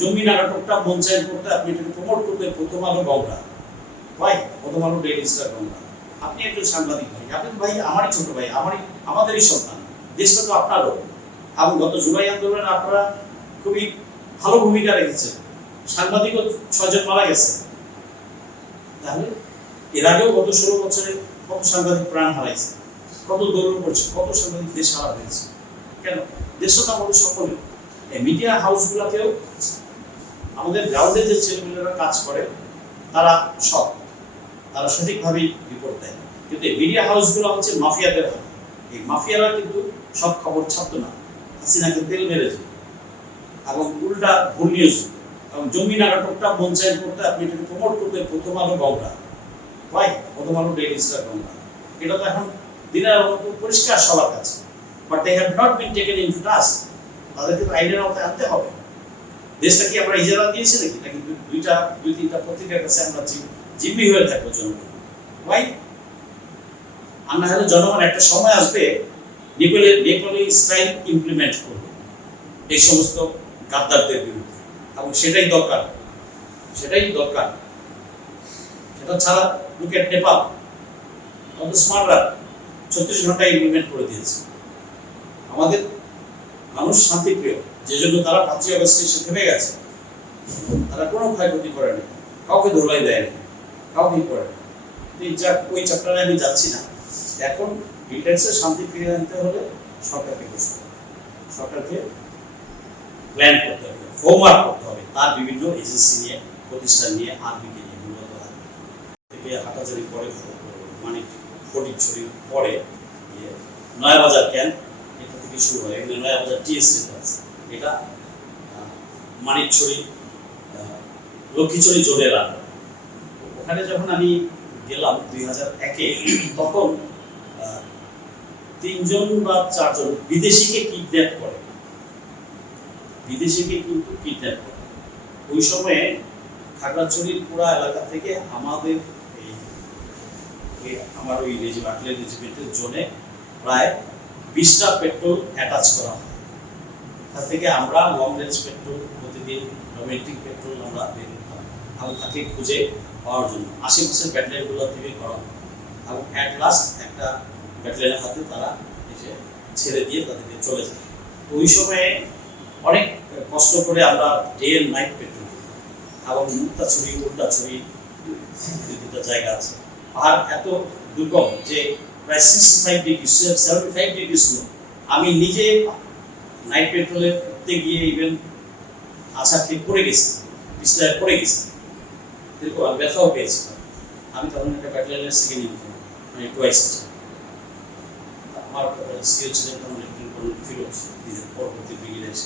জমি নাটকটা মঞ্চায়ন করতে আপনি এটাকে প্রমোট করতে প্রথম আলো গঙ্গা ভাই, প্রথম আলো ডেইলি স্টার গঙ্গা আপনি একজন সাংবাদিক ভাই। আপনি ভাই, আমারই ছোট ভাই, আমারই, আমাদেরই সন্তান। দেশটা তো আপনারও এবং গত জুলাই আন্দোলনে আপনারা খুবই ভালো ভূমিকা রেখেছেন। সাংবাদিকও ছয়জন মারা গেছে। তাহলে এর আগেও গত ষোলো বছরে কত সাংবাদিক প্রাণ হারাইছে? কত দৌড় করছে কত সাংবাদিক দেশ হারা হয়েছে? কেন? দেশটা আমাদের সকলে এই মিডিয়া হাউসগুলোতেও আমাদের গ্রাউন্ডে যে ছেলেমেয়েরা কাজ করে, তারা সৎ। তারা সঠিকভাবেই রিপোর্ট দেয়। কিন্তু এই মিডিয়া হাউসগুলো হচ্ছে মাফিয়াদের হাতে। এই মাফিয়ারা কিন্তু সব খবর ছাপতো না। হাসিনাকে তেল মেরেছে। এবং উল্টা ভুল নিউজ এবং জমি নাটকটা মঞ্চায়ন করতে আপনি এটাকে প্রমোট করতে প্রথম আলো গঙ্গা ভাই প্রথম আলো ডেইলি স্টার এটা তো এখন দিনের পরিষ্কার সবার কাছে। But they have not been taken into task তাদেরকে তো আইনের আওতায় আনতে হবে। দেশটা কি আমরা ইজারা দিয়েছি নাকি? নাকি দুইটা, দুই, তিনটা পত্রিকার কাছে আমরা জিম্মি হয়ে থাকব জনগণ? ওয়াই আর না হলে জনগণ একটা সময় আসবে নেপালে নেপালি স্টাইল ইমপ্লিমেন্ট করবে এই সমস্ত গাদ্দারদের বিরুদ্ধে। এবং সেটাই দরকার। সেটাই দরকার। সেটা ছাড়া লুক এট নেপাল আমাদের স্মার্টরা ছত্রিশ ঘণ্টা ইমপ্লিমেন্ট করে দিয়েছে। আমাদের মানুষ শান্তিপ্রিয়। যে জন্য তারা পাঁচই আগস্টে এসে থেমে গেছে। তারা কোনো ক্ষয়ক্ষতি করেনি কাউকে ধোলাই দেয়নি কাউকে করে এই ওই চ্যাপ্টারে আমি যাচ্ছি না। এখন ইন্টেন্সে শান্তি ফিরিয়ে আনতে হলে সরকারকে বসতে হবে। সরকারকে প্ল্যান করতে হবে। হোমওয়ার্ক করতে হবে। তার বিভিন্ন এজেন্সি নিয়ে, প্রতিষ্ঠান নিয়ে আর্মিকে নিয়ে, মূলত আর্মি থেকে হাটাজারি পরে ফ- মানে ফটিকছড়ি পরে নয়াবাজার ক্যাম্প এটা থেকে শুরু হয়। নয়াবাজার টিএসসি আছে এটা মানিকছড়ি লক্ষ্মীছড়ি জোনের আন্ডার ওখানে যখন আমি গেলাম দুই হাজার একে, তখন তিনজন বা চারজন বিদেশিকে কিডন্যাপ করে। বিদেশিকে কিন্তু কিডন্যাপ করে। ওই সময়ে খাগড়াছড়ির পুরা এলাকা থেকে আমাদের এই আমার ওই রেজিমেন্টের জোনে প্রায় বিশটা পেট্রোল অ্যাটাচ করা হয়। তার থেকে আমরা লং রেঞ্জ পেট্রোল, প্রতিদিন রোমেন্টিক পেট্রোল আমরা বের করতাম এবং তাকে খুঁজে পাওয়ার জন্য। আশেপাশের ব্যাটালিয়নগুলো থেকে করা হয়। এবং অ্যাট লাস্ট একটা ব্যাটালিয়নের হাতে তারা এসে ছেড়ে দিয়ে তাদেরকে চলে যায়। ওই সময়ে অনেক কষ্ট করে আমরা ডে এন্ড নাইট পেট্রোল এবং মুক্তা ছড়ি উল্টা ছড়ি দুটা জায়গা আছে। পাহাড় এত দুর্গম যে প্রায় sixty five degree seventy five degree snow আমি নিজে নাইট পেট্রোলে উঠতে গিয়ে ইভেন আছাড় ঠিক পড়ে গেছি, বিছনায় পড়ে গেছি। এরকম আমি ব্যথাও পেয়েছি। আমি তখন একটা ব্যাটালিয়নের সেকেন্ড ইউনিফর্ম মানে টোয়াইস আমার সিও ছিলেন তখন লেফটেন্যান্ট কর্নেল ফিরোজ পরবর্তী ব্রিগেডিয়ার